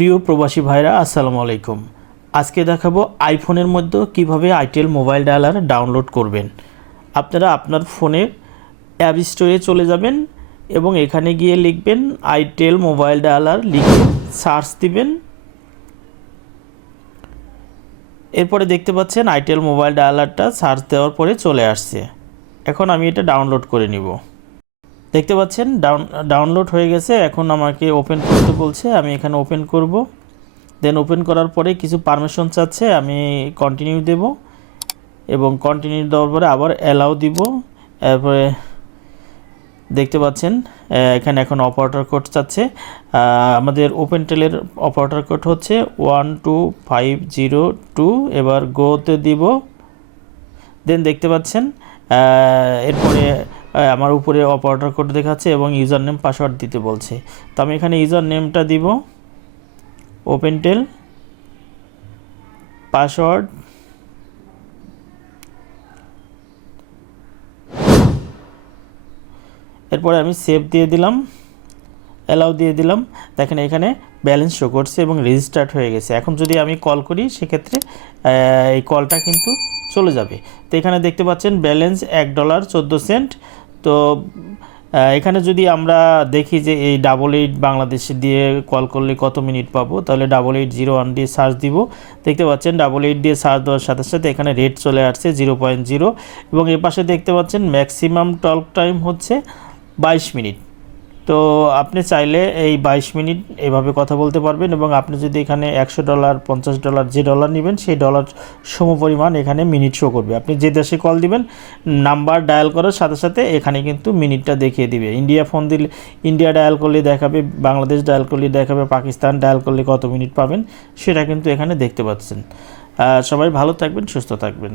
প্রিয় প্রবাসী ভাইরা আসসালামু আলাইকুম। আজকে দেখাবো আইফোনের মধ্যে কিভাবে আইটেল মোবাইল ডায়ালার ডাউনলোড করবেন। আপনারা আপনার ফোনের অ্যাপ স্টোরে চলে যাবেন এবং এখানে গিয়ে লিখবেন আইটেল মোবাইল ডায়ালার, লিখে সার্চ দিবেন। এরপরে দেখতে পাচ্ছেন আইটেল মোবাইল ডায়ালারটা সার্চ দেওয়ার পরে চলে আসছে। এখন আমি এটা ডাউনলোড করে নিব। দেখতে পাচ্ছেন ডাউনলোড হয়ে গেছে। এখন আমাকে ওপেন করতে বলছে, আমি এখানে ওপেন করব। দেন ওপেন করার পরে কিছু পারমিশন চাচ্ছে, আমি কন্টিনিউ দেব এবং কন্টিনিউ দেওয়ার পরে আবার অ্যালাউ দিব। এরপরে দেখতে পাচ্ছেন এখানে এখন অপারেটর কোড চাচ্ছে। আমাদের ওপেন টেলের অপারেটর কোড হচ্ছে 12502। এবার গোতে দিব। দেন দেখতে পাচ্ছেন এরপরে আমার উপরে অপারেটর কোড দেখাচ্ছে এবং ইউজার নেম পাসওয়ার্ড দিতে বলছে। তো আমি এখানে ইউজার নেমটা দিব ওপেনটেল, পাসওয়ার্ড এরপরে আমি সেভ দিয়ে দিলাম, অ্যালাউ দিয়ে দিলাম। দেখেন এখানে ব্যালেন্স শো করছে এবং রেজিস্টার্ড হয়ে গেছে। এখন যদি আমি কল করি সেক্ষেত্রে এই কলটা কিন্তু চলে যাবে। তো এখানে দেখতে পাচ্ছেন ব্যালেন্স $1.14। তো এখানে যদি আমরা দেখি যে এই 88 বাংলাদেশে দিয়ে কল করলে কত মিনিট পাবো, তাহলে 8801 দিয়ে সার্চ দিব। দেখতে পাচ্ছেন 88 দিয়ে সার্চ দেওয়ার সাথে সাথে এখানে রেট চলে আসছে 0.0 এবং এর পাশে দেখতে পাচ্ছেন ম্যাক্সিমাম টক টাইম হচ্ছে 22 মিনিট। তো আপনি চাইলে এই 22 মিনিট এভাবে কথা বলতে পারবেন এবং আপনি যদি এখানে $100, $50 যে ডলার নেবেন সেই ডলার সমপরিমাণ এখানে মিনিট শো করবে। আপনি যে দেশে কল দিবেন নাম্বার ডায়াল করার সাথে সাথে এখানে কিন্তু মিনিটটা দেখিয়ে দিবে। ইন্ডিয়া ফোন দিলে ইন্ডিয়া ডায়াল করলে দেখাবে, বাংলাদেশ ডায়াল করলে দেখাবে, পাকিস্তান ডায়াল করলে কত মিনিট পাবেন সেটা কিন্তু এখানে দেখতে পাচ্ছেন। সবাই ভালো থাকবেন, সুস্থ থাকবেন।